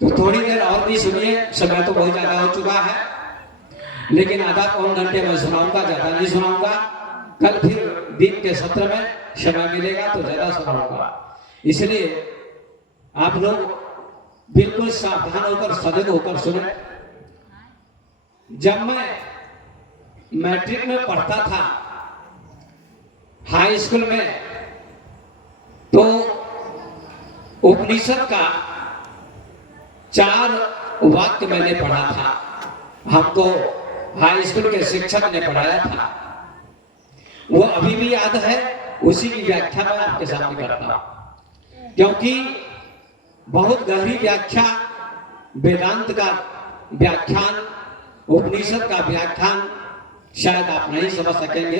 तो थोड़ी देर और भी सुनिए, समय तो बहुत ज्यादा हो चुका है, लेकिन आधा पौन घंटे में सुनाऊंगा, ज्यादा नहीं सुनाऊंगा। कल फिर दिन के सत्र में समय मिलेगा तो ज्यादा सुनाऊंगा। इसलिए आप लोग बिल्कुल सावधान होकर, सजग होकर सुने। जब मैं मैट्रिक में पढ़ता था हाई स्कूल में, तो उपनिषद का 4 वाक्य मैंने पढ़ा था। हमको हाई स्कूल के शिक्षक ने पढ़ाया था, वो अभी भी याद है। उसी की व्याख्या मैं आपके सामने करता हूं, क्योंकि बहुत गहरी व्याख्या, वेदांत का व्याख्यान, उपनिषद का व्याख्यान शायद आप नहीं समझ सकेंगे,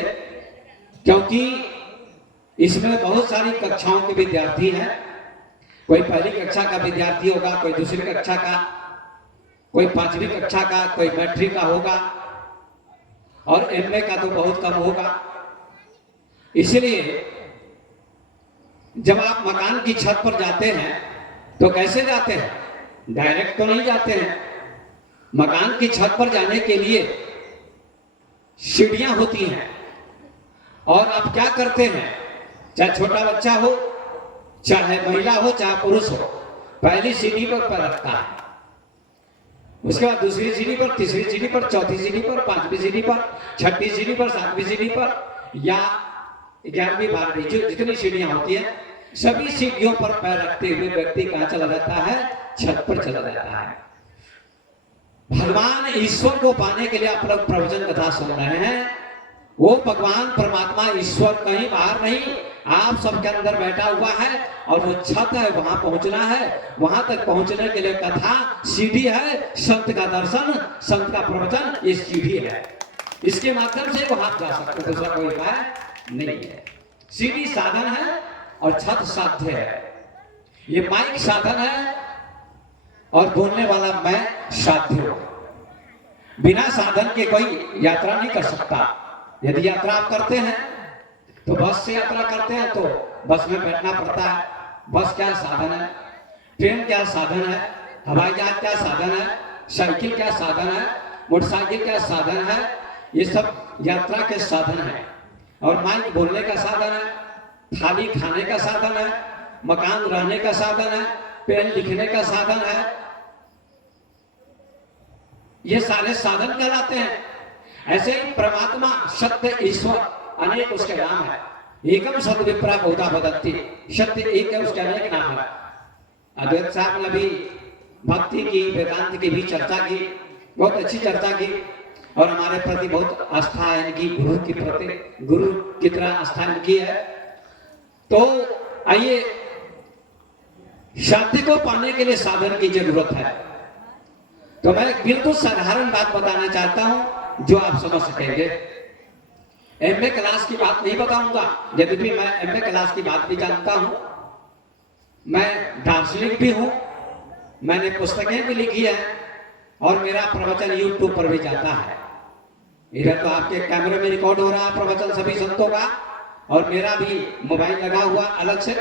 क्योंकि इसमें बहुत सारी कक्षाओं के विद्यार्थी हैं। कोई पहली कक्षा का विद्यार्थी होगा, कोई दूसरी कक्षा का, कोई 5वीं कक्षा का, कोई मैट्रिक का होगा, और एमए का तो बहुत कम होगा। इसलिए जब आप मकान की छत पर जाते हैं तो कैसे जाते हैं? डायरेक्ट तो नहीं जाते हैं। मकान की छत पर जाने के लिए सीढ़ियां होती हैं, और आप क्या करते हैं, चाहे छोटा बच्चा हो, चाहे महिला हो, चाहे पुरुष हो, पहली सीढ़ी पर पैर रखता है, उसके बाद दूसरी सीढ़ी पर, तीसरी सीढ़ी पर, चौथी सीढ़ी पर, 5वीं सीढ़ी पर, 6वीं सीढ़ी पर, 7वीं सीढ़ी पर, या 11वीं 12वीं जितनी सीढ़ियां होती है, सभी सीढ़ियों पर पैर रखते हुए व्यक्ति कहां चला जाता है? छत पर चला जाता है। भगवान ईश्वर को पाने के लिए आप लोग प्रवचन कथा सुन रहे हैं। वो भगवान परमात्मा ईश्वर कहीं बाहर नहीं, आप सबके अंदर बैठा हुआ है, और वो छत है, वहां पहुंचना है। वहां तक पहुंचने के लिए कथा सीढ़ी है, संत का दर्शन, संत का प्रवचन, ये सीढ़ी है। इसके माध्यम से वो आप जा सकते, दूसरा कोई उपाय नहीं है। सीढ़ी साधन है और छत साध्य है। ये माइक साधन है और बोलने वाला मैं साध्य हूं। बिना साधन के कोई यात्रा नहीं कर सकता। यदि यात्रा आप करते हैं तो बस से यात्रा करते हैं तो बस में बैठना पड़ता है। बस क्या साधन है? ट्रेन क्या साधन है? हवाई जहाज क्या साधन है? साइकिल क्या साधन है? मोटरसाइकिल क्या साधन है? ये सब यात्रा के साधन है। और माइक बोलने का साधन है, थाली खाने का साधन है, मकान रहने का साधन है, पेन लिखने का साधन है। ये सारे साधन कहलाते हैं। ऐसे ही परमात्मा, सत्य, ईश्वर, अनेक उसके नाम है। एकम सद विप्रा बहुधा वदन्ति, सत्य एक है, उसके अनेक नाम है। अद्वैत साहब ने भी भक्ति की, वेदांत की भी चर्चा की, बहुत अच्छी चर्चा की, और हमारे प्रति बहुत आस्था है इनकी, गुरु की प्रति, गुरु की तरह आस्था इनकी है। तो आइए, शांति को पाने के लिए साधन की जरूरत है। तो मैं बिल्कुल साधारण बात बताना चाहता हूं जो आप समझ सकेंगे। एमए क्लास की बात नहीं बताऊंगा, यद्यपि मैं एमए क्लास की बात भी जानता हूं। मैं दार्शनिक भी हूं, मैंने पुस्तकें भी लिखी है, और मेरा प्रवचन यूट्यूब पर भी जाता है। इधर तो आपके कैमरे में रिकॉर्ड हो रहा है प्रवचन सभी संतों का, और मेरा भी मोबाइल लगा हुआ अलग से,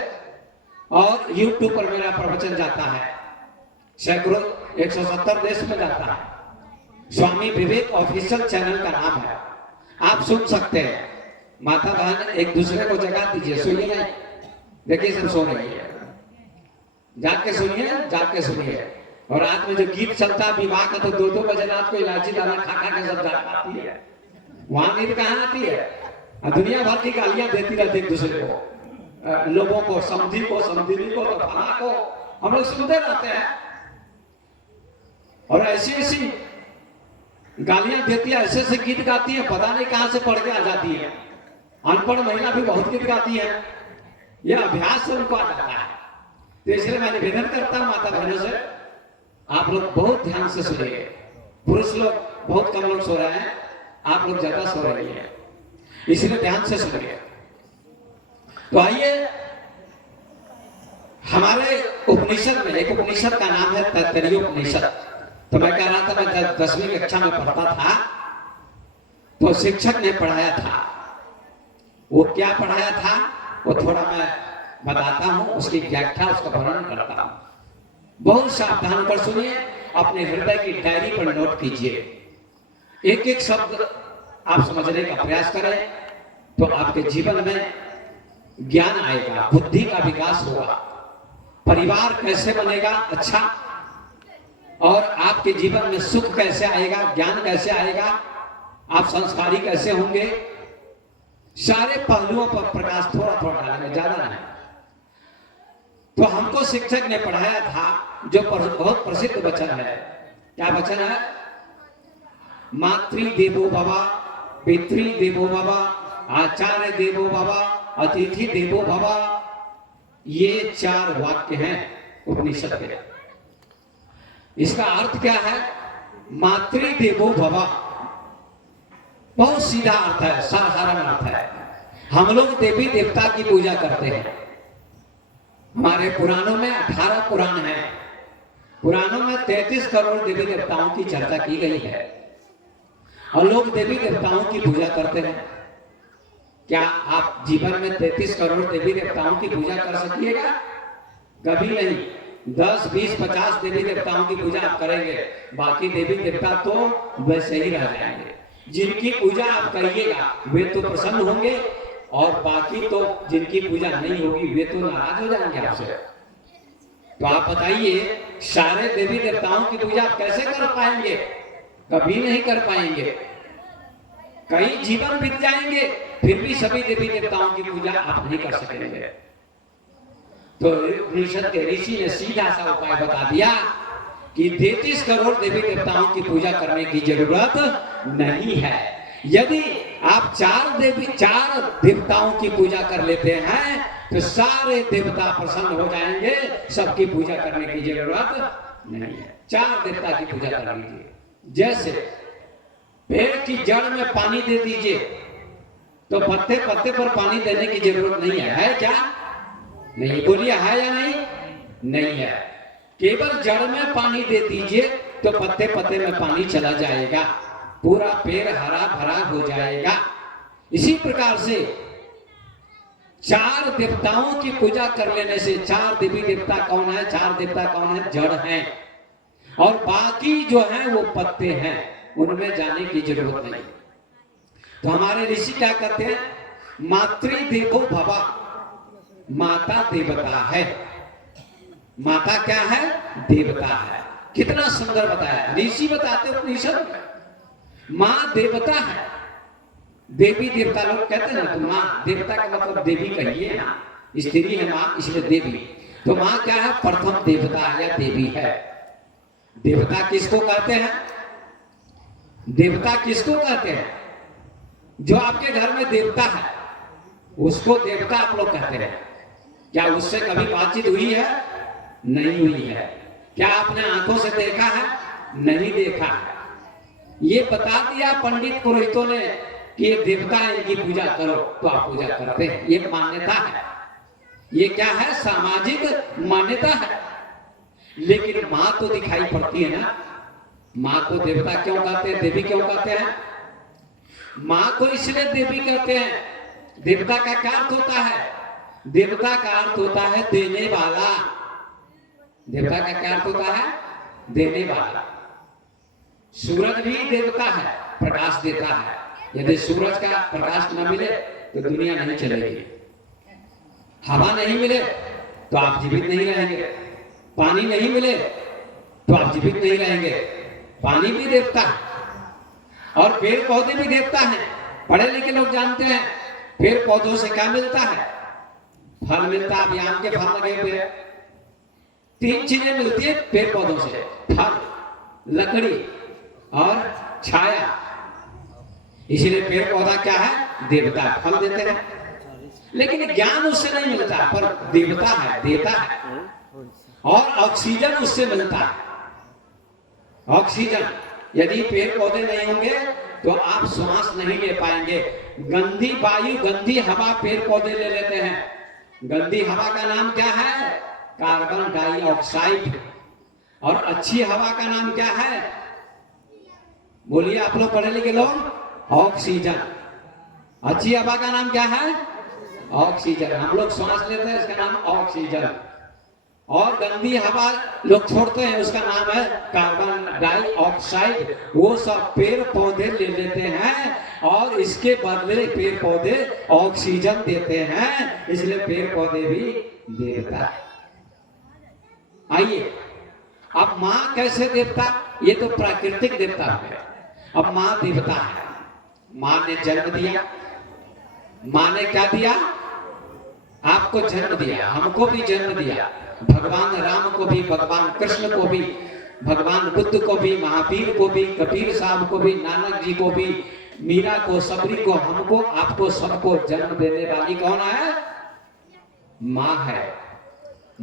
और यूट्यूब पर मेरा प्रवचन जाता है। सैकड़ों 170 देश में जाता है। स्वामी विवेक ऑफिशियल चैनल का नाम है, आप सुन सकते हैं। माता बहन एक दूसरे को जगा दीजिए, सोइए नहीं, देखिए सब सो रही है, जाग के सुनिए, जाग के सुनिए। और रात में जो गीत चलता है विवाह का, तो 2-2 बजे रात को इलायची दाना खा खा के सब जाग पाती है। वहां नींद कहाँ आती है? दुनिया भर की गालियां देती रहती एक दूसरे को, लोगों को, समधी को, समधिनी को, तो फला को, हम लोग सुनते रहते हैं। और ऐसी ऐसी गालियां देती है, ऐसे ऐसे गीत गाती है, पता नहीं कहां से पढ़ के आ जाती है। अनपढ़ महिला भी बहुत गीत गाती है, यह अभ्यास से उनको आ जाता है। तो इसलिए मैं निवेदन करता हूं माता बहनों से, आप लोग बहुत ध्यान से सुनिए। पुरुष लोग बहुत कम लोग सो रहे हैं, आप लोग ज्यादा सो रही है, इसलिए ध्यान से सुनिए। तो आइए, हमारे उपनिषद में एक उपनिषद का नाम है तैत्तिरीय उपनिषद। तो मैं कह रहा था, मैं 10वीं कक्षा में पढ़ता था, तो शिक्षक ने पढ़ाया था। वो क्या पढ़ाया था वो थोड़ा मैं बताता हूं, उसकी व्याख्या, उसका वर्णन करता हूं। बहुत सावधान पर सुनिए, अपने हृदय की डायरी पर नोट कीजिए, एक एक शब्द आप समझने का प्रयास करें, तो आपके जीवन में ज्ञान आएगा, बुद्धि का विकास होगा, परिवार कैसे बनेगा अच्छा, और आपके जीवन में सुख कैसे आएगा, ज्ञान कैसे आएगा, आप संस्कारी कैसे होंगे, सारे पहलुओं पर प्रकाश थोड़ा थोड़ा डालेंगे, ज्यादा नहीं। तो हमको शिक्षक ने पढ़ाया था जो बहुत प्रसिद्ध वचन है। क्या वचन है? मातृ देवो भव, पितृ देवो भव, आचार्य देवो भव, अतिथि देवो भव। ये 4 वाक्य हैं उपनिषद के। इसका अर्थ क्या है? मातृ देवो भव बहुत सीधा अर्थ है, साधारण अर्थ है। हम लोग देवी देवता की पूजा करते हैं। हमारे पुराणों में 18 पुराण हैं। पुराणों में 33 करोड़ देवी देवताओं की चर्चा की गई है और लोग देवी देवताओं की पूजा करते हैं। क्या आप जीवन में 33 करोड़ देवी देवताओं की पूजा कर सकिएगा? कभी नहीं। 10, 20, 50 देवी देवताओं की पूजा आप करेंगे, बाकी देवी देवता तो वैसे ही रह जाएंगे। जिनकी पूजा आप करिएगा वे तो प्रसन्न होंगे, और बाकी तो जिनकी पूजा नहीं होगी वे तो नाराज हो जाएंगे आपसे। तो आप बताइए, सारे देवी देवताओं की पूजा आप कैसे कर पाएंगे? कभी नहीं कर पाएंगे। कई जीवन बीत जाएंगे फिर भी सभी देवी देवताओं की पूजा आप नहीं कर सकेंगे। तो उपनिषद के ऋषि ने सीधा सा उपाय बता दिया कि 33 करोड़ देवी देवताओं की पूजा करने की जरूरत नहीं है। यदि आप 4 देवताओं की पूजा कर लेते हैं तो सारे देवता प्रसन्न हो जाएंगे, सबकी पूजा करने की जरूरत नहीं है। 4 देवता की पूजा कर लीजिए। जैसे पेड़ की जड़ में पानी दे दीजिए तो पत्ते पत्ते पर पानी देने की जरूरत नहीं है क्या? नहीं। बोलिए है या नहीं? नहीं है। केवल जड़ में पानी दे दीजिए तो पत्ते पत्ते में पानी चला जाएगा, पूरा पेड़ हरा भरा हो जाएगा। इसी प्रकार से 4 देवताओं की पूजा कर लेने से, 4 देवी देवता कौन है? 4 देवता कौन है? जड़ हैं, और बाकी जो हैं वो पत्ते हैं, उनमें जाने की जरूरत नहीं। तो हमारे ऋषि क्या कहते हैं? मातृ देवो भव, माता देवता है। माता क्या है? देवता है। कितना सुंदर बताया ऋषि, बताते उपनिषद में। माँ देवता है। देवी देवता लोग कहते हैं ना, तो माँ देवता का मतलब देवी कहिए ना, स्त्री है माँ, इसलिए देवी। तो माँ क्या है? प्रथम देवता या देवी है। देवता किसको कहते हैं? देवता किसको कहते हैं? जो आपके घर में देवता है उसको देवता आप लोग कहते हैं। क्या उससे कभी बातचीत हुई है? नहीं हुई है। क्या आपने आंखों से देखा है? नहीं देखा है। ये बता दिया पंडित पुरोहितों ने कि ये देवता है, इनकी पूजा करो, तो आप पूजा करते हैं। ये मान्यता है। ये क्या है? सामाजिक मान्यता है। लेकिन माँ तो दिखाई पड़ती है ना। माँ को देवता क्यों कहते हैं, देवी क्यों कहते हैं? माँ को इसलिए देवी कहते हैं। देवता का क्या अर्थ होता है? देवता का अर्थ होता है देने वाला। देवता का क्या अर्थ होता है? देने वाला। सूरज भी देवता है, प्रकाश देता है। यदि सूरज का प्रकाश न मिले तो दुनिया नहीं चलेगी। हवा नहीं मिले तो आप जीवित नहीं रहेंगे। पानी नहीं मिले तो आप जीवित नहीं रहेंगे। पानी भी देवता है, और पेड़ पौधे भी देवता हैं। पढ़े लिखे लोग जानते हैं पेड़ पौधों से क्या मिलता है? फल मिलता है। अभी आम के फल लगे हुए हैं। 3 चीजें मिलती है पेड़ पौधों से: फल, लकड़ी और छाया। इसीलिए पेड़ पौधा क्या है? देवता है, फल देते हैं। लेकिन ज्ञान उससे नहीं मिलता, पर देवता है, देता है। और ऑक्सीजन उससे मिलता है। ऑक्सीजन, यदि पेड़ पौधे नहीं होंगे तो आप श्वास नहीं ले पाएंगे। गंदी वायु, गंदी हवा पेड़ पौधे ले लेते हैं। गंदी हवा का नाम क्या है? Carbon dioxide. और अच्छी हवा का नाम क्या है? बोलिए आप लोग पढ़े लिखे लोग। ऑक्सीजन। अच्छी हवा का नाम क्या है? ऑक्सीजन। हम लोग सांस लेते हैं, इसका नाम ऑक्सीजन। और गंदी हवा लोग छोड़ते हैं, उसका नाम है कार्बन डाइऑक्साइड। वो सब पेड़ पौधे ले लेते हैं और इसके बदले पेड़ पौधे ऑक्सीजन देते हैं, इसलिए पेड़ पौधे भी देवता है। आइए, अब माँ कैसे देवता? ये तो प्राकृतिक देवता है। अब माँ देवता है। माँ ने जन्म दिया। माँ ने क्या दिया? आपको जन्म दिया, हमको भी जन्म दिया, भगवान राम को भी, भगवान कृष्ण को भी, भगवान बुद्ध को भी, महावीर को भी, कबीर साहब को भी, नानक जी को भी, मीरा को, सबरी को, हमको, आपको, सबको जन्म देने वाली कौन है? माँ है।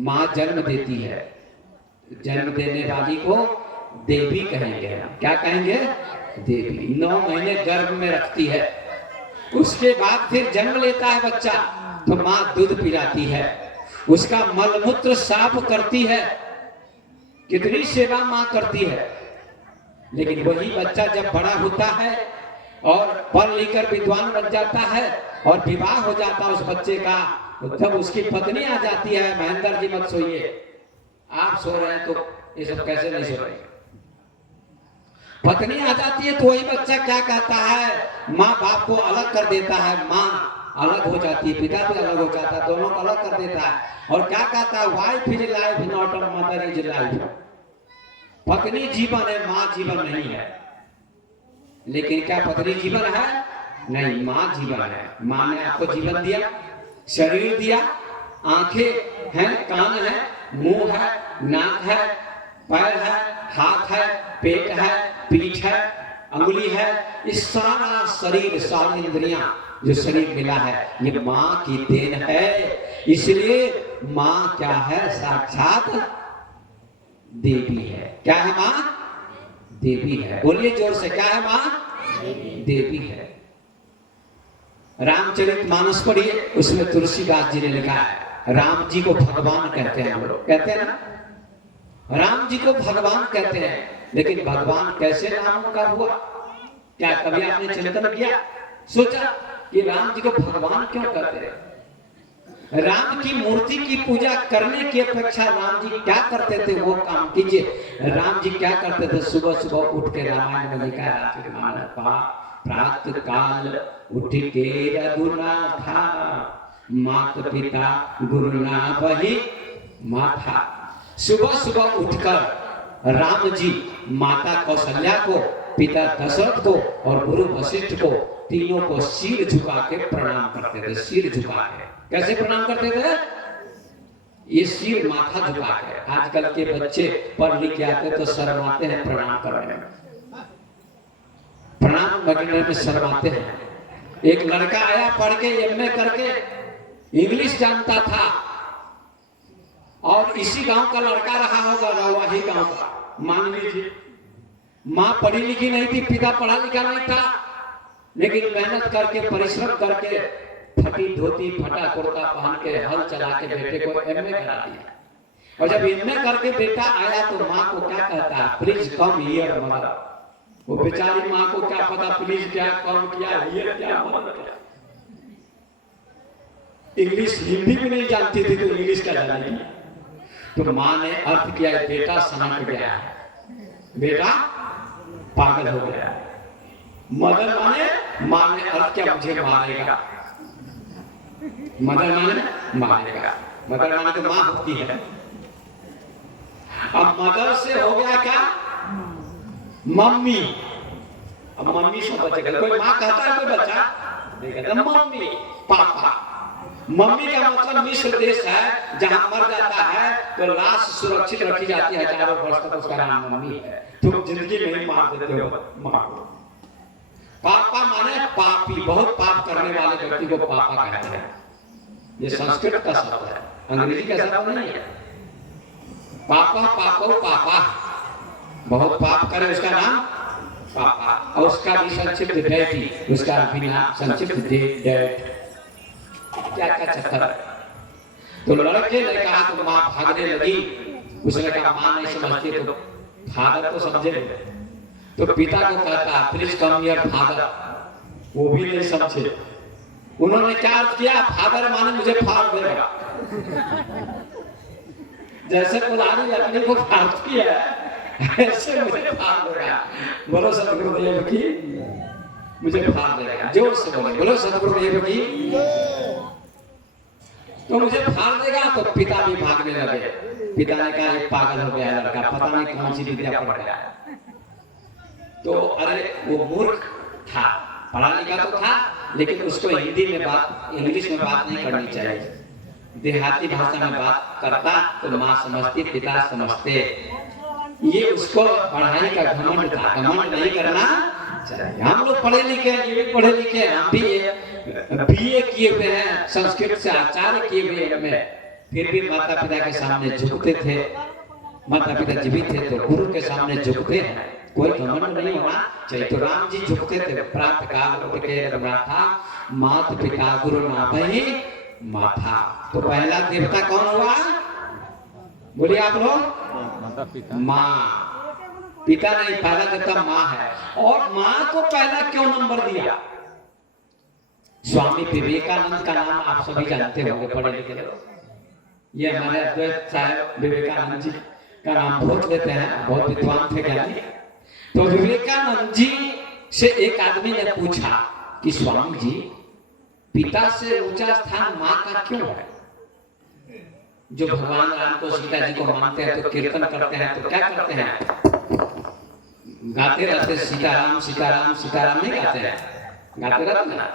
माँ जन्म देती है। जन्म देने वाली को देवी कहेंगे। क्या कहेंगे? देवी। 9 महीने गर्भ में रखती है, उसके बाद फिर जन्म लेता है बच्चा, तो माँ दूध पिलाती है, उसका मलमूत्र साफ करती है। कितनी सेवा माँ करती है। लेकिन वही बच्चा जब बड़ा होता है और पढ़ लिख कर विद्वान बन जाता है और विवाह हो जाता है उस बच्चे का, तब उसकी पत्नी आ जाती है, महेंद्र जी मत सोइए, आप सो रहे हैं तो ये सब कैसे नहीं सो रहे। पत्नी आ जाती है तो वही बच्चा क्या कहता है? माँ बाप को अलग कर देता है, माँ अलग हो जाती है, पिता भी अलग हो जाता है, दोनों को अलग कर देता है। और क्या कहता है? Wife is life not a mother is life. पत्नी जीवन है, माँ जीवन नहीं है। लेकिन क्या पत्नी जीवन है? नहीं, माँ जीवन है। माँ ने आपको जीवन दिया, शरीर दिया, आंखें हैं, कान है, मुंह है, नाक है, पैर है, हाथ है, पेट है, पीठ है, अंगुली है, इस सारा शरीर, सारी इंद्रियां जो शरीर मिला है, ये माँ की देन है। इसलिए माँ क्या है? साक्षात देवी है। क्या है माँ? देवी है। बोलिए जोर से, क्या है माँ? देवी है। रामचरितमानस पढ़िए, उसमें तुलसीदास जी ने लिखा है, राम जी को भगवान कहते हैं। हम लोग कहते हैं ना, राम जी को भगवान कहते हैं, लेकिन भगवान कैसे नाम का हुआ? क्या कभी आपने चिंतन किया, सोचा कि राम जी को भगवान क्यों कहते हैं? राम की मूर्ति की पूजा करने की अपेक्षा राम जी क्या करते थे वो काम कीजिए। राम जी क्या करते थे? सुबह सुबह उठ के, रामायण में लिखा है, प्रातः काल उठ के रघुनाथा, माता पिता गुरु ना वही माथा। सुबह सुबह उठकर राम जी माता कौशल्या को, पिता दशरथ को और गुरु वशिष्ठ को, तीनों को सिर झुका के प्रणाम करते थे। सिर झुका के कैसे प्रणाम करते थे? ये सिर माथा झुका के। आजकल के बच्चे पढ़ लिख के आते तो शर्माते हैं प्रणाम करने में, प्रणाम करने में शर्माते हैं। एक लड़का आया पढ़ के, एमए करके, इंग्लिश जानता था, और इसी गांव का लड़का रहा होगा, रवाही गांव का, मान लीजिए। माँ पढ़ी लिखी नहीं थी, पिता पढ़ा लिखा नहीं था, लेकिन मेहनत करके, परिश्रम करके, फटी धोती, फटा कुर्ता पहन के, हल चला के बेटे को एमए करा दिया। और जब एमए करके बेटा आया तो माँ को क्या कहता है? Please come here mother. वो बेचारी माँ को क्या पता प्लीज क्या कम किया, हियर क्या मदर क्या। इंग्लिश, हिंदी भी नहीं जानती थी तो इंग्लिश क्या जानेगी। तो माँ ने अर्थ किया, बेटा सनक गया है, बेटा पागल हो गया। मदर माने, माँ ने अर्थ किया, मुझे मारेगा। मदर माने मारेगा, मदर माने तो माँ होती है। अब मदर से हो गया क्या? मम्मी। अब मम्मी से बचेगा। कोई माँ कहता है कोई बच्चा नहीं कहता मम्मी, पापा। मम्मी का मतलब मिस्र देश है, जहां मर जाता है तो लाश सुरक्षित रखी जाती है हजारों वर्ष तक, उसका नाम मम्मी है। तुम जिंदगी में ही मार देते हो माँ को। पापा माने पापी, बहुत पाप करने वाले व्यक्ति को पापा कहते हैं। ये संस्कृत का शब्द है, अंग्रेजी का शब्द नहीं है। पापा, पापो, पापा, बहुत पाप करे उसका नाम पापा, और उसका भी संक्षिप्त डैडी, उसका भी नाम संक्षिप्त डैड। क्या क्या चक्कर है। तो लड़के ने कहा तो माँ भागने लगी। उसने कहा माँ नहीं समझती तो फादर तो समझे। तो पिता को कहता प्लीज कम हियर फादर, वो भी नहीं समझे। उन्होंने क्या अर्थ किया? फादर माने मुझे फाड़ देगा। जैसे कुल्हाड़ी लकड़ी को फाड़ती है ऐसे मुझे फाड़ देगा। बोलो सतगुरुदेव की, मुझे फाड़ देगा। जोर से बोले, बोलो सतगुरुदेव की। तो मुझे फाड़ देगा। तो पिता भी भागने लगे। पिता ने कहा ये पागल हो गया लड़का, पता नहीं कौन सी विद्या पढ़ गया। तो अरे वो मूर्ख था, पढ़ा लिखा तो था, लेकिन उसको हिंदी में बात, इंग्लिश में बात नहीं करनी चाहिए। देहाती भाषा में बात करता तो माँ समझती, पिता समझते। ये उसको पढ़ाई का घमंड था। घमंड नहीं करना चाहिए। हम लोग पढ़े लिखे, ये भी पढ़े लिखे, हम भी बीए किए हुए हैं, संस्कृत से आचार्य किए हुए हैं, फिर भी माता पिता के सामने झुकते थे। माता पिता जीवित थे तो गुरु के सामने झुकते हैं। कोई घमंड नहीं होना चाहिए। तो राम जी झुकते थे। प्रातः काल उठ के रघुनाथा, मात पिता गुरु नाभहि माथा। तो पहला देवता कौन हुआ? बोलिए आप लोग। माँ। पिता नहीं, पहला देवता माँ है। और माँ को पहला क्यों नंबर दिया? स्वामी विवेकानंद का नाम आप सभी जानते होंगे, पढ़े लिखे लोग। ये हमारे अद्वैत साहब विवेकानंद जी का नाम बहुत लेते हैं, बहुत विद्वान थे ज्ञानी। तो विवेकानंद जी से एक आदमी ने पूछा कि स्वामी जी, पिता से ऊंचा स्थान माँ का क्यों है? जो भगवान राम को, सीता जी को मानते हैं तो कीर्तन करते हैं, तो क्या करते हैं? गाते रहते सीताराम सीताराम सीताराम, नहीं गाते हैं? गाते रहते हैं,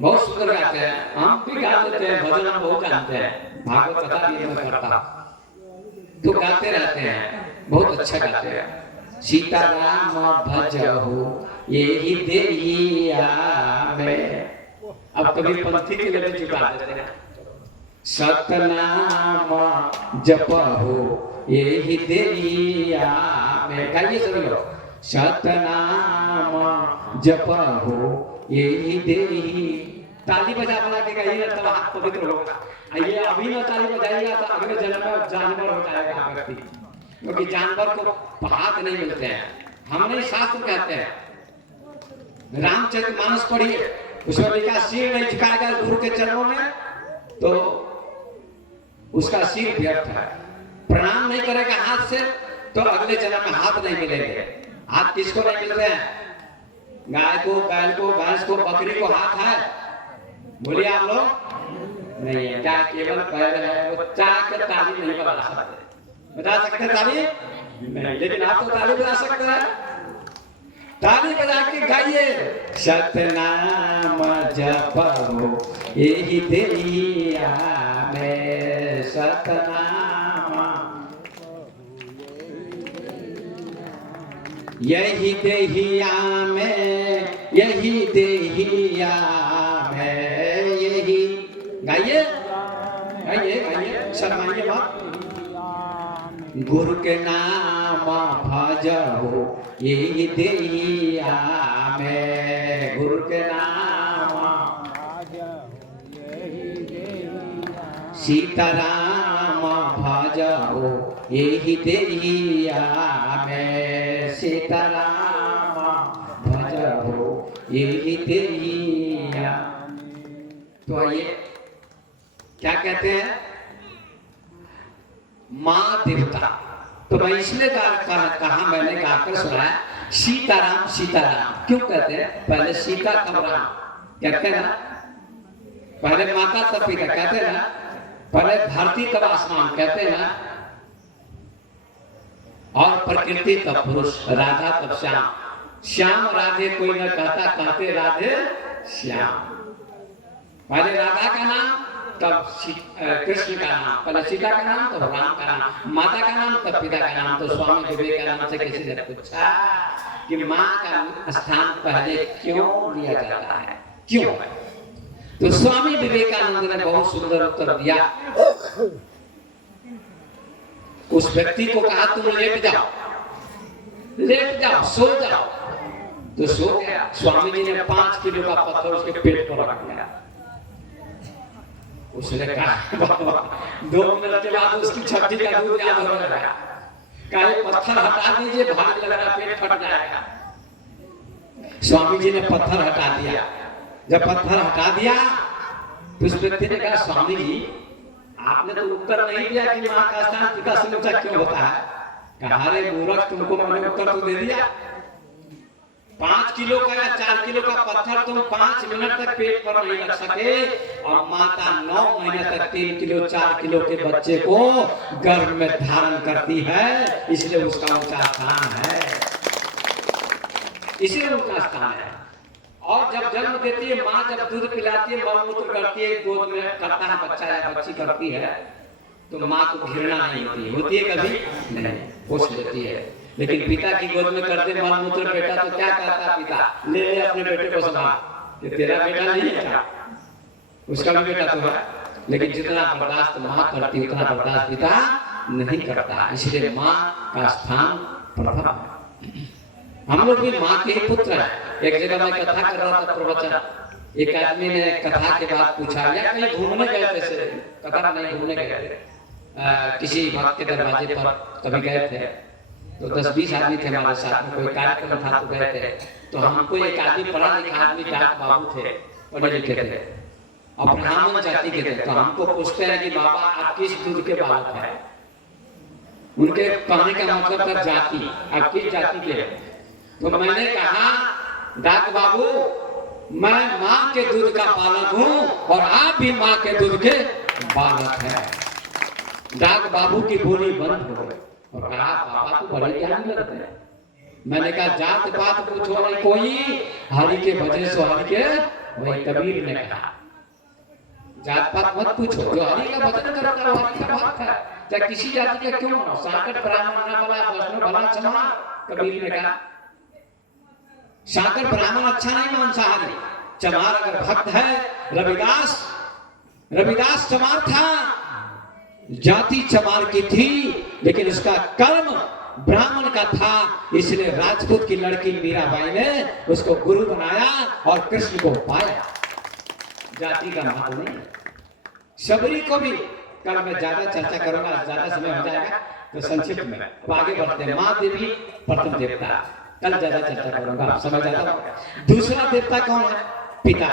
बहुत सुंदर गाते हैं। हम भी गा लेते हैं, भजन हम बहुत जानते हैं, भागवत कथा भी मैं करता, तो गाते रहते हैं, बहुत अच्छा गाते हैं। सीताराम भजहु यही देहिया में। अब कभी पंक्ति के लिए जुटा देते हैं। सतनाम जपहु यही देहिया में। गाइए सभी लोग। सतनाम जपहु यही देही। ताली बजा बजा के गाइए तब हाथ पवित्र होगा। ये अभी ना ताली बजाइएगा तो अगले जन्म में जानवर हो जाएगा व्यक्ति, क्योंकि जानवर को हाथ नहीं मिलते हैं। हम नहीं, शास्त्र कहते हैं। रामचरितमानस पढ़िए, उसमें लिखा सिर नहीं झुकाएगा गुरु के चरणों में तो उसका सिर व्यर्थ है। प्रणाम नहीं करेगा हाथ से तो अगले जन्म में हाथ नहीं मिलेंगे। हाथ किसको नहीं मिल रहे हैं? गाय को, बैल को, भैंस को, बकरी को हाथ है? बोलिए आप लोग। नहीं है। क्या केवल पैर है? वो चाह के ताली नहीं बजा सकते। बजा सकते ताली नहीं, लेकिन आप तो ताली बजा सकते हैं। ताली बजा के गाइए। सतनाम जपहु यही देहिया में। सतनाम यही देहिया में, यही देहिया में, यही। गाइए गाइए गाइए, शर्माइए मत। गुरु के नाम भजहु यही देहिया में। गुरु के नाम सीताराम भजहु यही देहिया में। सीताराम भजहु यही देहिया। तो आइए, क्या कहते हैं? माँ देवता। तो मैं इसलिए कहा, मैंने गाकर सुनाया सीताराम सीताराम क्यों कहते हैं? पहले सीता तब राम कहते हैं ना, पहले माता तब पिता कहते हैं ना, पहले धरती तब आसमान कहते हैं ना, और प्रकृति तब पुरुष, राधा तब श्याम। श्याम राधे कोई न कहता, कहते राधे श्याम। पहले राधा का नाम तब कृष्ण का नाम, पहले सीता का नाम तब राम का नाम, माता का नाम तब पिता का नाम। तो स्वामी विवेकानंद से किसी ने पूछा कि माँ का स्थान पहले क्यों लिया जाता है, क्यों? तो स्वामी विवेकानंद ने बहुत सुंदर उत्तर दिया। उस व्यक्ति को कहा तुम लेट जाओ, लेट जाओ, सो जाओ। तो सो गया। स्वामी जी ने 5 किलो का पत्थर उसके पेट पर रख दिया। उसने कहा 2 मिनट के बाद उसकी छठी का दूध याद होने लगा। कहा पत्थर हटा दीजिए, भारी लग रहा, पेट फट जाएगा। स्वामी जी ने पत्थर हटा दिया। जब पत्थर हटा दिया तो उस व्यक्ति ने कहा स्वामी जी आपने तो उत्तर नहीं दिया कि माँ का स्थान पिता से ऊंचा क्यों होता है। कहा रे मूर्ख, तुमको मैंने उत्तर तो दे दिया। 5 किलो का या 4 किलो का पत्थर तुम 5 मिनट तक पेट पर नहीं रख सके, और माता 9 महीने तक 3 किलो 4 किलो के बच्चे को गर्भ में धारण करती है, इसलिए उसका ऊंचा स्थान है, इसलिए ऊंचा स्थान है। और जब जन्म देती है माँ, जब दूध पिलाती है, मलमूत्र करती है, गोद में करता है बच्चा या बच्ची करती है, तो माँ को घृणा नहीं होती है कभी नहीं, पोष लेती है। लेकिन पिता की गोद में करते मलमूत्र बेटा, तो क्या कहता है पिता, ले ले अपने बेटे को संभाल, ये तेरा बेटा नहीं है क्या, उसका भी बेटा तो है। लेकिन जितना बर्दाश्त माँ करती है उतना बर्दाश्त पिता नहीं करता, इसलिए माँ का स्थान प्रथम है। हम लोग भी माँ के पुत्र हैं। एक जगह मैं कथा कर रहा था प्रवचन, एक आदमी ने कथा के बाद पूछा, या कहीं घूमने गए थे, कथा नहीं घूमने गए थे, किसी भक्त के दरवाजे पर कभी गए थे, तो 10-20 आदमी थे हमारे साथ में, कोई कार्यक्रम था तो गए थे। तो हमको एक आदमी पढ़ा लिखा आदमी डाक बाबू थे, पढ़े लिखे थे और ब्राह्मण जाति के थे। तो हमको पूछते हैं कि बाबा आप किस दूध के बालक हैं। उनके कहने का मतलब था जाति, आप किस जाति के। तो मैंने कहा डाक बाबू मैं माँ के दूध का बालक हूँ और आप भी माँ के दूध के बालक हैं। डाक बाबू की बोली बंद हो गई और कहा पापा तो बड़े ज्ञानी लगते हैं। मैंने कहा जात पात पूछो नहीं कोई, हरि के भजन सो हरि के, वही कबीर ने कहा जात पात मत पूछो, जो हरि का भजन करता है हरि का भक्त है, चाहे किसी जाति का क्यों हो। साकट ब्राह्मण ना भला वैष्णव भला क्षमा, कबीर ने कहा। साकट ब्राह्मण अच्छा नहीं मांसाहारी, चमार अगर भक्त है, रविदास चमार था, जाति चमार की थी, लेकिन उसका कर्म ब्राह्मण का था, इसलिए राजपूत की लड़की मीराबाई ने उसको गुरु बनाया और कृष्ण को पाया। जाति का महत्व नहीं। शबरी को भी कल मैं ज्यादा चर्चा करूंगा, ज्यादा समय हो जाएगा तो संक्षिप्त में आगे बढ़ते हैं। माँ देवी प्रथम देवता, कल ज्यादा चर्चा करूंगा, आप समझ जाता हूं। दूसरा देवता कौन है? पिता।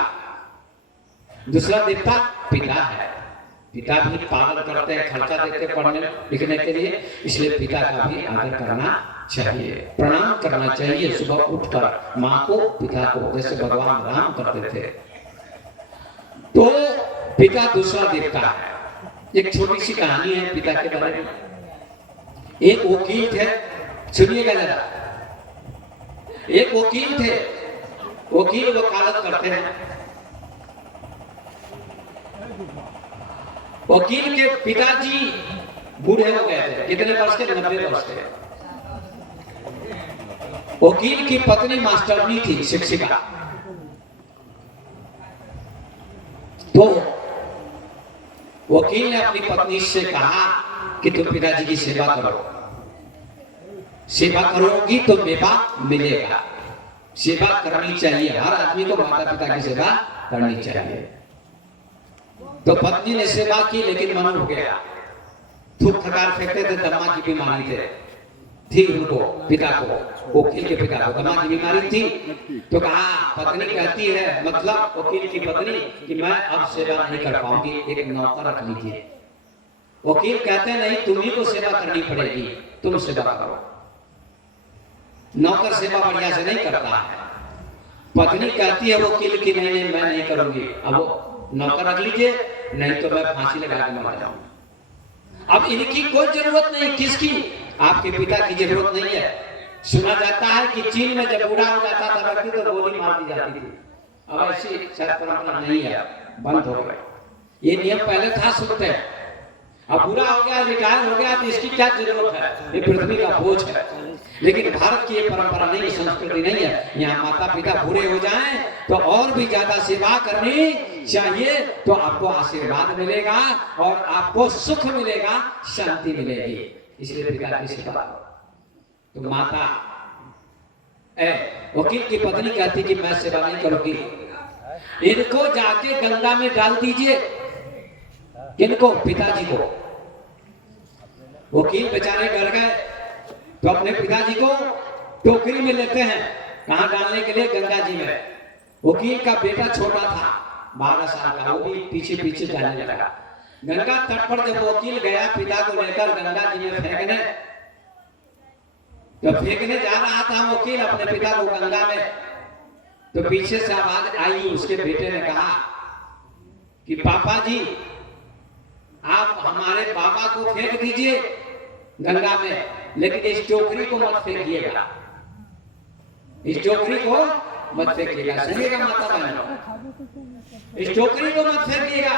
दूसरा देवता पिता है। पिता भी पालन करते हैं, खर्चा देते पढ़ने लिखने के लिए, इसलिए पिता का भी आदर करना चाहिए, प्रणाम करना चाहिए सुबह उठकर माँ को, पिता को, जैसे भगवान राम करते थे। तो पिता दूसरा देवता है। एक छोटी सी कहानी है पिता के बारे में। एक वकील थे, सुनिएगा जरा। एक वकील थे, वकील वकालत करते हैं। वकील के पिताजी बूढ़े हो गए थे, कितने वर्ष के? 90 वर्ष के। वकील की पत्नी मास्टरनी थी, शिक्षिका। तो वकील ने अपनी पत्नी से कहा कि तुम पिताजी की सेवा करो, सेवा करोगी तो मेवा मिलेगा। सेवा करनी चाहिए, हर आदमी को माता पिता की सेवा करनी चाहिए। तो पत्नी ने सेवा की, लेकिन मन हो गया, थूक थकार फेंकते थे, दमा की बीमारी थी उनको, पिता को, वकील के पिता को दमा की बीमारी थी। तो कहा, पत्नी कहती है, मतलब वकील की पत्नी, कि मैं अब सेवा नहीं कर पाऊंगी, एक नौकर रख लीजिए। वकील कहते नहीं, तुम्ही को सेवा करनी पड़ेगी, तुम सेवा करो। नौकर सेवा बढ़िया से नहीं करता है। पत्नी कहती है वकील की, नहीं मैं नहीं करूंगी, अब नौकर रख लीजिए, नहीं तो मैं फांसी लगा के मर जाऊंगा। अब इनकी कोई जरूरत नहीं, किसकी? आपके पिता की जरूरत नहीं है। सुना जाता है कि चीन में जब बूढ़ा हो जाता था व्यक्ति तो गोली मार दी जाती थी। अब ऐसी शायद परंपरा नहीं है, बंद हो गई। ये नियम पहले था, सुनते हैं। अब बूढ़ा हो गया, रिटायर हो गया, तो इसकी क्या जरूरत है? ये पृथ्वी का बोझ है। लेकिन भारत की ये परंपरा नहीं, संस्कृति नहीं है। यहाँ माता पिता बूढ़े हो जाएं तो और भी ज्यादा सेवा करनी चाहिए, तो आपको आशीर्वाद मिलेगा और आपको सुख मिलेगा, शांति मिलेगी। इसलिए पिता की सेवा। तो माता वकील की पत्नी कहती कि मैं सेवा नहीं करूंगी, इनको जाके गंगा में डाल दीजिए। किनको? पिताजी को। वकील बेचारे डर गए, तो अपने पिताजी को टोकरी में लेते हैं, कहां डालने के लिए? गंगा जी में। वकील का बेटा छोटा था, 12 साल का, वो भी पीछे पीछे जाने लगा। गंगा तट पर जब वकील गया पिता को लेकर गंगा जी में फेंकने, जब फेंकने जा रहा था वकील अपने पिता को गंगा में, तो पीछे से आवाज आई, उसके बेटे ने कहा कि पापा जी आप हमारे बाबा को फेंक दीजिए गंगा में, लेकिन इस टोकरी को मत फेंकिएगा, इस टोकरी को मत फेंकिएगा। सुनिएगा माता बहनों, इस टोकरी को मत फेंकिएगा।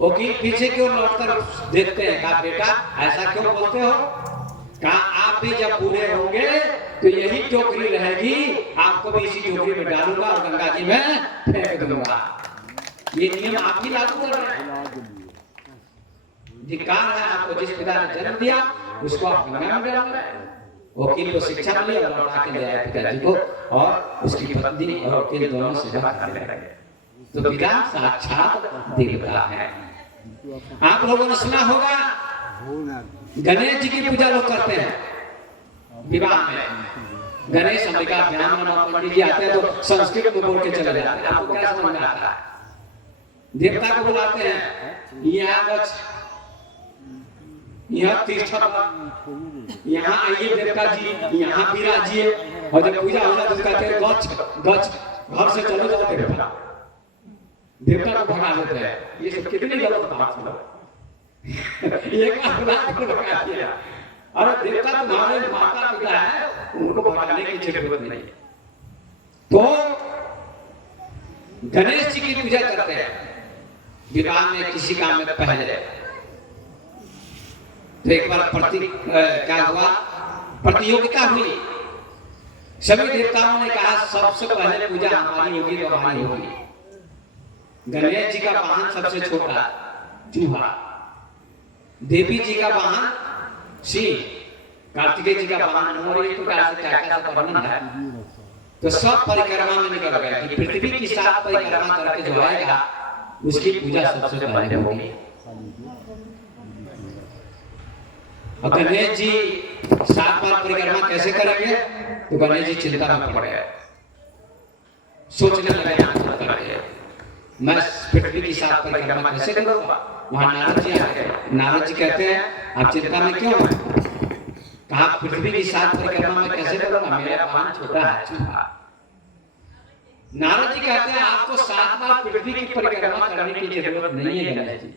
वकील पीछे क्यों लौटकर देखते हैं, कहा बेटा ऐसा क्यों बोलते हो, कहा आप भी जब बूढ़े होंगे तो यही टोकरी रहेगी, आपको भी इसी टोकरी में डालूंगा और गंगा जी में फेंक दूंगा। ये नियम आप ही लागू कर रहे हैं। धिक्कार है आपको, जिस पिता ने जन्म दिया उसको आप गंगा में डाल रहे हैं। वकील को शिक्षा मिली और लौटा के ले आए पिताजी को, और उसकी पत्नी और वकील दोनों सेवा करने लगे। तो पिता साक्षात देवता है। आप लोगों ने सुना होगा गणेश जी की पूजा लोग करते हैं विवाह में। गणेश अंबिका ब्राह्मण पंडित जी आते हैं तो संस्कृत में बोल के चले जाते हैं। आपको क्या समझ में आता है? देवता को बुलाते हैं, यहाँ यहाँ आइए देवता जी, यहाँ विराजिए, और जब पूजा हो जाए तो कहते हैं गच गच, घर से चलो जाओ देवता, देवता को भगा देते हैं। ये सब कितनी गलत बात है। एक बात को भगा दिया, अरे देवता तुम्हारे माता पिता है, उनको भगाने की जरूरत नहीं। तो गणेश जी की पूजा करते हैं विवाह में, किसी काम में पहले। तो एक बार क्या हुआ, प्रतियोगिता हुई। सभी देवताओं ने कहा सबसे पहले पूजा हमारी होगी तो हमारी होगी। गणेश जी का वाहन सबसे छोटा चूहा, देवी जी का वाहन सिंह, कार्तिकेय जी का वाहन मोर, इस प्रकार से क्या वर्णन है। तो सब परिक्रमा में निकल गए कि पृथ्वी की 7 परिक्रमा करके जो आएगा उसकी पूजा सबसे पहले होगी। और गणेश जी 7 बार परिक्रमा कैसे करेंगे, तो गणेश जी चिंता में पड़ गए, सोचने लगे मैं पृथ्वी की 7 परिक्रमा कैसे करूंगा। वहां नारद जी आ गए। नारद जी कहते हैं आप चिंता में क्यों हैं, कहा पृथ्वी की 7 परिक्रमा में कैसे करूंगा, मेरा वाहन छोटा है चूहा। नारद जी कहते हैं आपको 7 बार पृथ्वी की परिक्रमा करने की जरूरत नहीं है गणेश जी।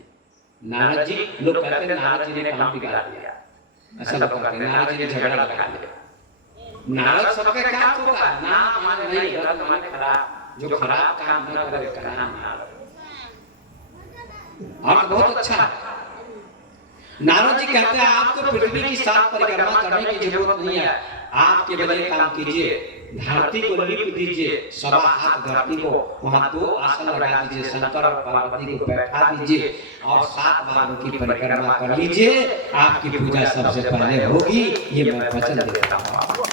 नारद जी, लोग कहते हैं नारद जी ने काम बिगाड़ दिया, ऐसा लोग कहते हैं नारद जी ने झगड़ा लगा दिया। नारद सबका क्या होता है, ना मान नहीं, गलत मान खराब, जो खराब काम न करे उसका नाम नारद। और बहुत अच्छा है। नारद जी कहते हैं आपको पृथ्वी की 7 परिक्रमा करने की जरूरत नहीं है, आप केवल एक काम कीजिए, धरती को लिप दीजिए, 7 हाथ धरती को, वहां 2 आसन लगा दीजिए, शंकर और पार्वती को बैठा दीजिए और 7 बार उनकी परिक्रमा कर लीजिए, आपकी पूजा सबसे पहले होगी। ये मैं वचन देता हूँ।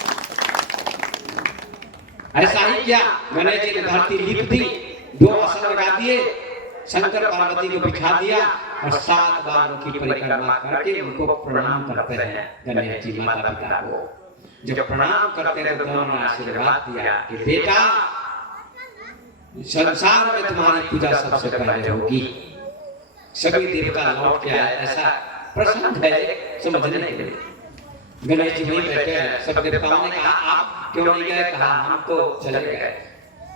ऐसा ही किया, गणेश जी ने धरती लिप दी, 2 आसन लगा दिए, शंकर पार्वती को बिठा दिया और 7 बार उनकी परिक्रमा करके उनको प्रणाम करते हैं गणेश जी माता पिता को। जब प्रणाम करते हैं तो दोनों ने आशीर्वाद दिया कि बेटा संसार में तुम्हारी पूजा सबसे पहले होगी। सभी देवता लौट के आए, ऐसा प्रसंग है समझने के लिए। गणेश जी वहीं बैठे हैं, सब देवताओं ने कहा आप क्यों नहीं गए, कहा हम तो चले गए।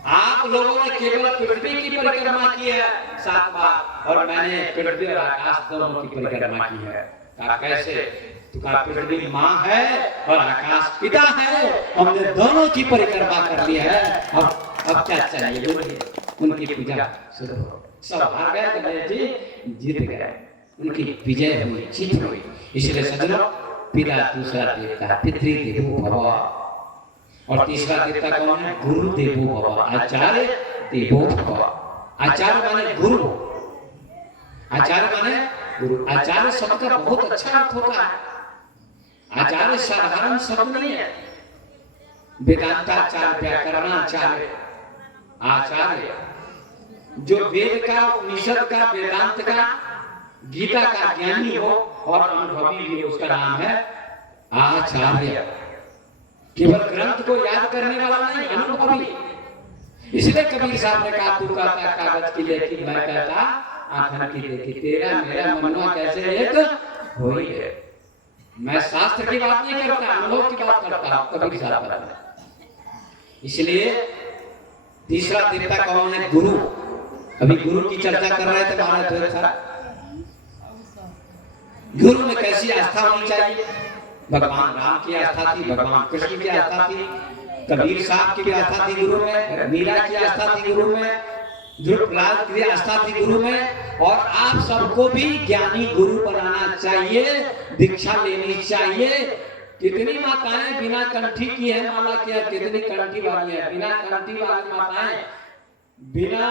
आप लोगों ने केवल पृथ्वी की परिक्रमा की है 7 बार और मैंने पृथ्वी और आकाश दोनों की परिक्रमा की है। कहा कैसे, तो कहा पृथ्वी माँ है और आकाश पिता है, हमने दोनों की परिक्रमा कर ली है, अब क्या चाहिए बोलिए। उनकी पूजा शुरू हो, सब हार गए, गणेश जी जीत गए, उनकी विजय हुई, जीत हुई। इसलिए सज्जनों, पिता दूसरा देवता पितृदेवो भव, और तीसरा देवता कौन है, गुरु देवो भव, आचार्य देवो भव। आचार्य माने गुरु, आचार्य माने गुरु। आचार्य शब्द का बहुत अच्छा अर्थ होता है। आचार्य साधारण शब्द नहीं है, वेदांताचार्य, व्याकरणाचार्य, आचार्य जो वेद का, उपनिषद का, वेदांत का, गीता का ज्ञानी हो और अनुभवी भी, उसका नाम है आचार्य। केवल ग्रंथ को याद करने वाला नहीं, अनुभवी। इसलिए कबीर साहब ने कहा तू कहता कागज की लेकिन मैं कहता आखन की देखी, तेरा मेरा मनुआ कैसे एक होई है। मैं शास्त्र की बात नहीं करता, अनुभव की बात करता हूं, कभी की बात करता। इसलिए तीसरा देवता कौन है? गुरु। अभी गुरु की चर्चा कर रहे थे महाराज द्वैत साहब। गुरु में कैसी आस्था होनी चाहिए? भगवान राम की आस्था थी, भगवान कृष्ण की आस्था थी, कबीर साहब की भी आस्था थी गुरु में, मीरा की आस्था थी गुरु में, ध्रुवराज की आस्था थी गुरु में। और आप सबको भी ज्ञानी गुरु बनाना चाहिए, दीक्षा लेनी चाहिए। कितनी माताएं बिना कंठी की है माला किया, कितनी कंठी वाली है, बिना कंठी वाली माताएं, बिना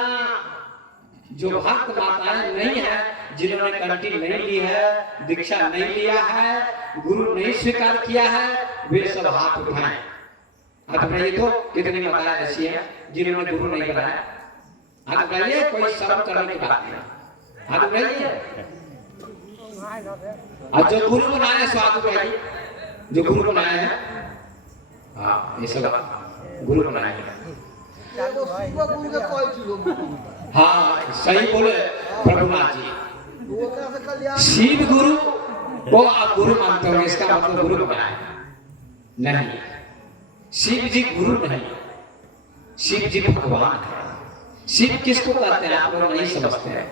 जो भक्त माताएं नहीं है, जिन्होंने कंठी नहीं ली है, दीक्षा नहीं लिया है, गुरु नहीं स्वीकार किया है, वे सब हाथ उठाएं। हाथ उठाइए तो कितनी माताएं ऐसी हैं जिन्होंने गुरु नहीं बनाया? हाथ उठाइए, कोई शर्म करने की बात नहीं। हाथ उठाइए। और जो गुरु बनाए सो हाथ उठाइए, जो गुरु बनाए हैं। हाँ, ये सब गुरु बनाए हैं। हाँ, सही बोले प्रभुनाथ जी। शिव गुरु को आप गुरु मानते हो, इसका मतलब गुरु बनाए नहीं। शिव जी गुरु नहीं, शिव जी भगवान है। शिव किसको कहते हैं आप लोग नहीं समझते हैं।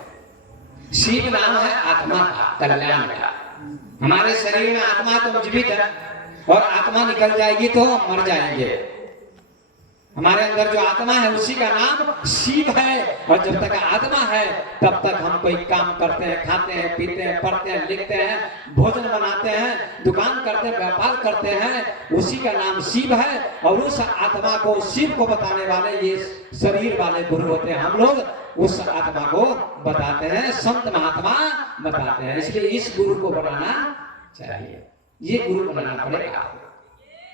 शिव नाम है आत्मा का, कल्याण का। हमारे शरीर में आत्मा तो जीवित है, और आत्मा निकल जाएगी तो मर जाएंगे। हमारे अंदर जो आत्मा है उसी का नाम शिव है। और जब तक आत्मा है तब तक हम कोई काम करते हैं, खाते हैं, पीते हैं, पढ़ते हैं, लिखते हैं, भोजन बनाते हैं, दुकान करते हैं, व्यापार करते हैं, उसी का नाम शिव है। और उस आत्मा को, शिव को बताने वाले ये शरीर वाले गुरु होते हैं। हम लोग उस आत्मा को बताते हैं, संत महात्मा बताते हैं। इसलिए इस गुरु को बनाना चाहिए, ये गुरु बनाना पड़ेगा।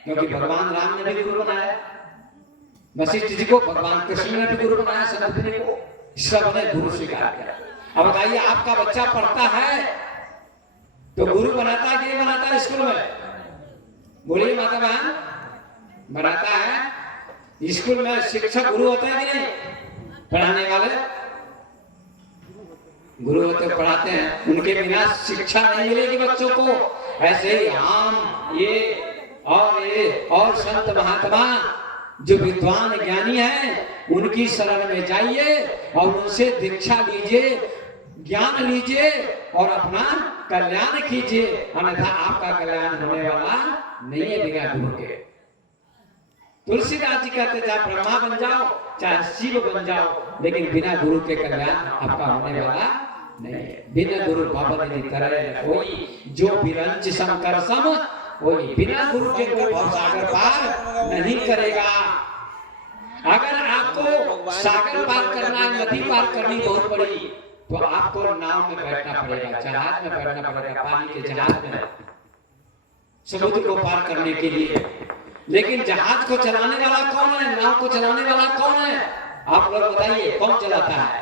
क्योंकि भगवान राम ने भी गुरु बनाया, वशिष्ठ जी को भगवान कृष्ण ने भी गुरु बनाया, सनातनी को, सबने गुरु स्वीकार किया। अब बताइए, आपका बच्चा पढ़ता है तो गुरु बनाता है कि नहीं बनाता है स्कूल में? बोलिए माता बहन, बनाता है। स्कूल में शिक्षक गुरु होते हैं कि नहीं? पढ़ाने वाले गुरु होते, पढ़ाते हैं। उनके बिना शिक्षा नहीं मिलेगी बच्चों को। ऐसे ही हम ये और संत महात्मा जो विद्वान ज्ञानी हैं, उनकी शरण में जाइए और उनसे दीक्षा लीजिए, ज्ञान लीजिए और अपना कल्याण कीजिए। अन्यथा आपका कल्याण होने वाला नहीं है बिना गुरु के। तुलसीदास जी कहते, चाहे ब्रह्मा बन जाओ, चाहे शिव बन जाओ, लेकिन बिना गुरु के कल्याण आपका होने वाला नहीं है। बिना गुरु भवन तरह कोई, जो विरंच शंकर सम कोई। बिना गुरु के कोई सागर पार नहीं करेगा। अगर आपको सागर पार करना है, नदी पार करनी बहुत बड़ी, तो आपको नाव में बैठना पड़ेगा, जहाज में बैठना पड़ेगा, पानी के जहाज में, समुद्र को पार करने के लिए। लेकिन जहाज को चलाने वाला कौन है? नाव को चलाने वाला कौन है? आप लोग बताइए, कौन चलाता है?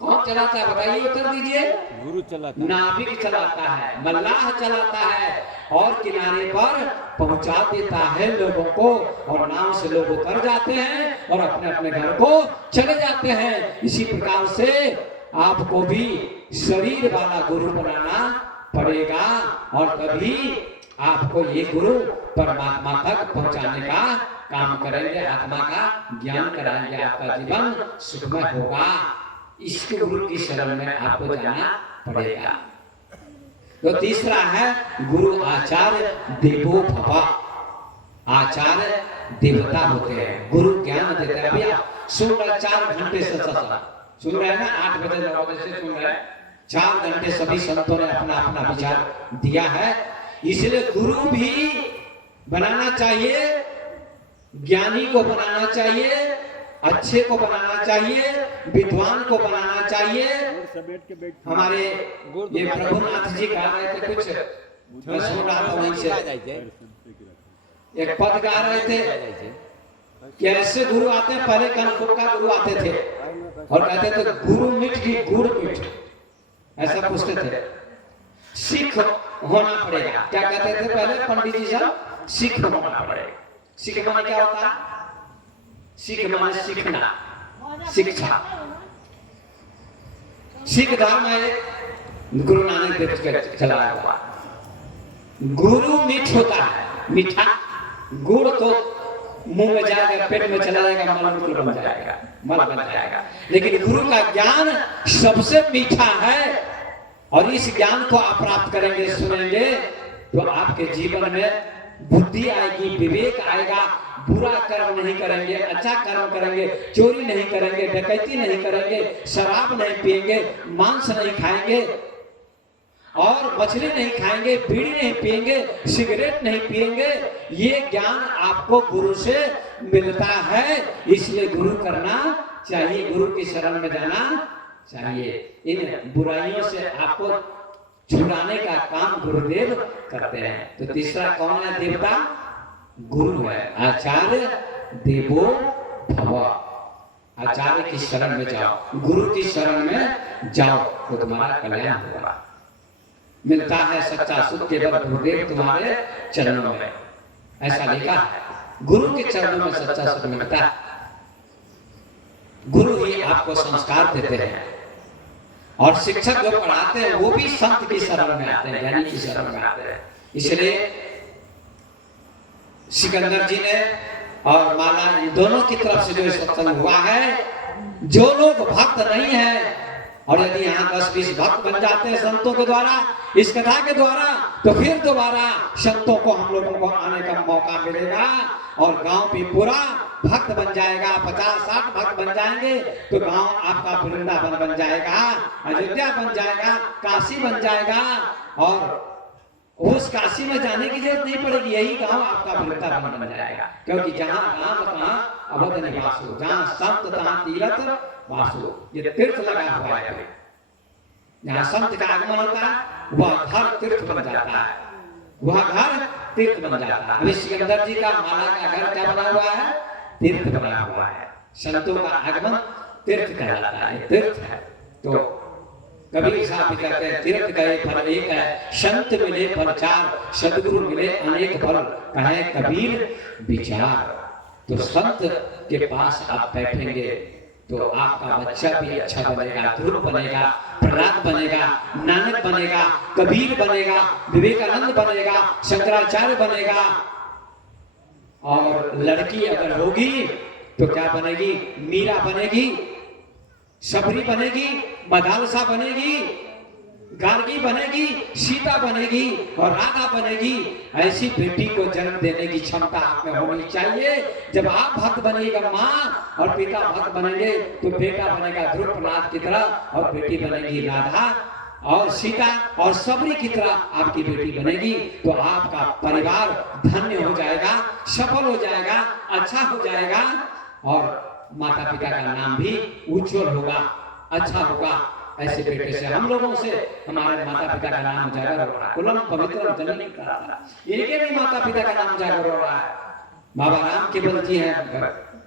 कौन चलाता है बताइए, उत्तर दीजिए। गुरु चलाता है, नाविक चलाता है, मल्लाह चलाता है, और किनारे पर पहुंचा देता है लोगों को, और नाव से लोग उतर जाते हैं और अपने अपने घर को चले जाते हैं। इसी प्रकार से आपको भी शरीर वाला गुरु बनाना पड़ेगा, और तभी आपको ये गुरु परमात्मा तक पहुंचाने का काम करेंगे, आत्मा का ज्ञान कराएंगे, आपका जीवन सुखमय होगा। इसके गुरु की शरण में आपको जाना पड़ेगा। तो तीसरा है गुरु आचार्य देवो भव। आचार्य देवता होते हैं, गुरु ज्ञान देते हैं। अभी आप सुन रहे 4 घंटे से सुन रहे हैं ना, 8 बजे 9 बजे से सुन रहे हैं। 4 घंटे सभी संतों ने अपना अपना विचार दिया है। इसलिए गुरु भी बनाना चाहिए, ज्ञानी को बनाना चाहिए, अच्छे को बनाना चाहिए, विद्वान को बनाना चाहिए। हमारे ये प्रभुनाथ जी कह रहे थे, कुछ मैं सुन रहा था वहीं से, एक पद गा रहे थे कि ऐसे गुरु आते हैं, पहले कनपुर का गुरु आते थे और कहते थे गुरु मिट की गुड़ मिट, ऐसा पूछते थे। सिख होना पड़ेगा, क्या कहते थे पहले पंडित जी सब? सिख होना पड़ेगा। सिख माने क्या होता है? सिख माने सीखना, शिक्षा। सिख धर्म है गुरु नानक देव का चलाया हुआ। गुरु मीठ होता है, मीठा। गुड़ तो मुंह में जाएगा, पेट में चला जाएगा, मल बन जाएगा, मल बन जाएगा। लेकिन गुरु का ज्ञान सबसे मीठा है, और इस ज्ञान को आप प्राप्त करेंगे, सुनेंगे, तो आपके जीवन में बुद्धि आएगी, विवेक आएगा, बुरा कर्म नहीं करेंगे, अच्छा कर्म करेंगे, चोरी नहीं करेंगे, डकैती नहीं करेंगे, शराब नहीं पिएंगे, मांस नहीं खाएंगे, और मछली नहीं खाएंगे, बीड़ी नहीं पिएंगे, सिगरेट नहीं पिएंगे। ये ज्ञान आपको गुरु से मिलता है, इसलिए गुरु करना चाहिए, गुरु की शरण में जाना चाहिए। इन बुराइयों से आपको छुड़ाने का काम गुरुदेव करते हैं। तो तीसरा कौन है देवता? गुरु है। आचार्य देवो भव। आचार्य की शरण में जाओ, गुरु की शरण में जाओ, तो तुम्हारा कल्याण होगा। मिलता है सच्चा सुख केवल गुरुदेव तुम्हारे चरणों में, ऐसा लिखा है। गुरु के चरणों में सच्चा सुख मिलता है। गुरु ही आपको संस्कार देते हैं, और शिक्षक जो पढ़ाते हैं वो भी संत की शरण में आते हैं, ज्ञानी की शरण में आते हैं। इसलिए सिकंदर जी ने और माला, इन दोनों की तरफ से जो सत्संग हुआ है, जो लोग भक्त नहीं है, और यदि यहाँ 10-20 भक्त बन जाते हैं संतों के द्वारा, इस कथा के द्वारा, तो फिर दोबारा संतों को, हम लोगों को आने का मौका मिलेगा, और गांव भी पूरा भक्त बन जाएगा। 50-60 भक्त बन जाएंगे तो गांव आपका वृंदावन बन जाएगा, अयोध्या बन जाएगा, काशी बन जाएगा, और उस काशी में जाने की जरूरत नहीं पड़ेगी, यही गांव आपका वृंदावन बन जाएगा। क्योंकि जहाँ राम तहाँ अवध निवास हो, जहाँ संत तहाँ तीर्थ वास हो। ये तीर्थ लगा हुआ है, जहाँ संत का आगमन होता है वह घर तीर्थ बन जाता है, वह घर तीर्थ बन जाता है। अभी सिकंदर जी का माला का घर क्या बना हुआ है? तीर्थ बना हुआ है। संतों का आगमन तीर्थ कहलाता है, तीर्थ है। तो कबीर साहब भी कहते हैं, तीर्थ गए फल एक है, संत मिले फल चार, सदगुरु मिले अनेक फल, कहे कबीर विचार। तो संत के पास आप बैठेंगे तो आपका बच्चा भी अच्छा बनेगा, ध्रुव बनेगा, प्रहलाद बनेगा, नानक बनेगा, कबीर बनेगा, विवेकानंद बनेगा, शंकराचार्य बनेगा। और लड़की अगर होगी तो क्या बनेगी? मीरा बनेगी, सबरी बनेगी, मदालसा बनेगी, गार्गी बनेगी, सीता बनेगी, और राधा बनेगी। ऐसी बेटी को जन्म देने की क्षमता आप में होनी चाहिए। जब आप भक्त बनेगा माँ, और पिता भक्त बनेंगे, तो बेटा बनेगा ध्रुव प्रहलाद की तरह, और बेटी बनेगी राधा और सीता और सबरी की तरह आपकी बेटी बनेगी। तो आपका परिवार धन्य हो जाएगा, सफल हो जाएगा, अच्छा हो जाएगा, और माता पिता का नाम भी उज्जवल होगा, अच्छा होगा। ऐसे बेटे से, हम लोगों से हमारे माता पिता का नाम उजागर हो रहा है। कुलम पवित्र जननी का, इनके भी माता पिता का नाम उजागर हो रहा है। बाबा राम केवल जी हैं,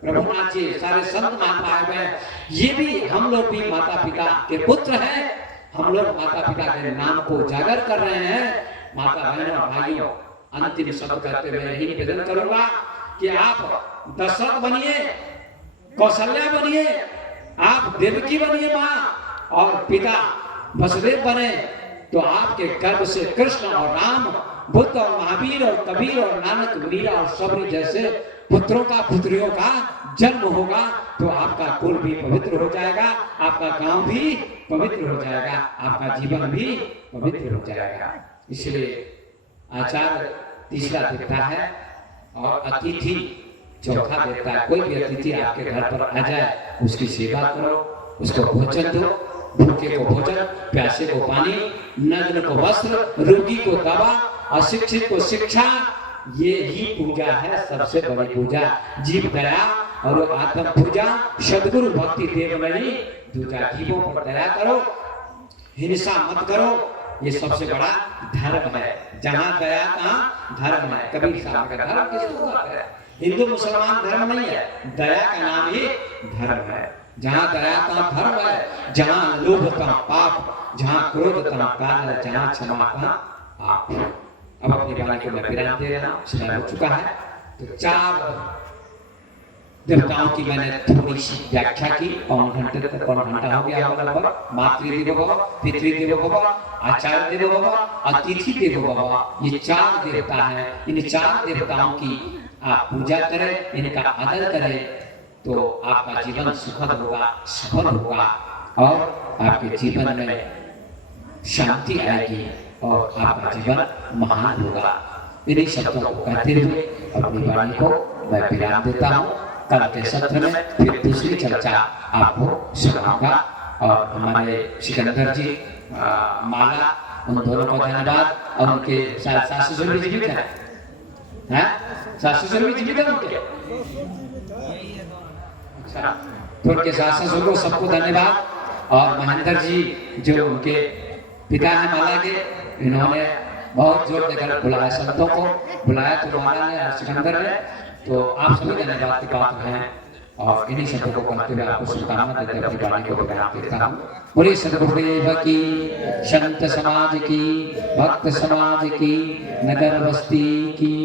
प्रभुनाथ जी, सारे संत महात्मा हैं, ये भी, हम लोग भी माता पिता के पुत्र हैं। हम लोग माता पिता के नाम को उजागर कर रहे हैं। माता बहनों और भाइयों, अंतिम शब्द कहते हुए यही निवेदन करूंगा कि आप दशरथ बनिए, कौशल्या बनिए, आप देवकी बनिए माँ, और पिता वसुदेव बने, तो आपके गर्भ से कृष्ण और राम, बुद्ध और महावीर और कबीर और नानक, मीरा और सबरी जैसे पुत्रों का, पुत्रियों का जन्म होगा। तो आपका कुल भी पवित्र हो जाएगा, आपका गांव भी पवित्र हो जाएगा, आपका जीवन भी पवित्र हो जाएगा। इसलिए आचार्य तीसरा देवता है, और अतिथि चौथा देवता है। कोई भी अतिथि आपके घर पर आ जाए, उसकी सेवा करो, उसको भोजन दो, भूखे को भोजन, प्यासे को पानी, नग्न को वस्त्र, रोगी को दवा, अशिक्षित को शिक्षा। ये ही पूजा है, सबसे बड़ी पूजा। जीव दया और आत्म पूजा, सदगुरु भक्ति देव नहीं दूजा। जीवों पर दया करो, हिंसा मत करो, ये सबसे बड़ा धर्म है। जहाँ दया तहाँ धर्म है। कबीर साहब का धर्म किसको कहते हैं? हिंदू मुसलमान धर्म नहीं है, दया का नाम ही धर्म है। जहाँ दया तहाँ धर्म है, जहाँ लोभ तहाँ पाप, जहाँ क्रोध तहाँ काल, जहाँ क्षमा तहाँ पाप। अब अपनी वाणी को मैं विराम दे रहा हूँ, समय हो चुका है। तो 4 देवताओं की मैंने थोड़ी सी व्याख्या की। पौन घंटा हो गया होगा लगभग। मातृदेवो भव, पितृदेवो भव, आचार्य देवो भव, अतिथि देवो भव, ये 4 देवता हैं। इन 4 देवताओं की आप पूजा करें, इनका आदर करें, तो आपका जीवन सुखद होगा, सफल होगा और आपके जीवन में शांति आएगी और आपका जीवन महान होगा। इन्हीं शब्दों को कहते हुए अपनी वाणी को मैं विराम देता हूँ। कल के सत्र में फिर दूसरी चर्चा आपको सुनाऊंगा। और हमारे सिकंदर जी, माला, उन दोनों को धन्यवाद। और उनके सास ससुर भी जीवित है, सास ससुर भी जीवित है उनके। अच्छा, तो उनके सास ससुर को सबको धन्यवाद। और महेंद्र जी जो उनके पिता हैं माला के, इन्होंने बहुत जोर देकर बुलाया, संतों को बुलाया, तो माला ने और सिकंदर ने, तो आप सभी धन्यवाद के पात्र हैं। और इन्हीं शब्दों को कहते हुए आपको शुभकामना देते अपनी वाणी को विराम देता हूँ। पूरी सदगुरुदेव की, संत समाज की, भक्त समाज की, नगर बस्ती की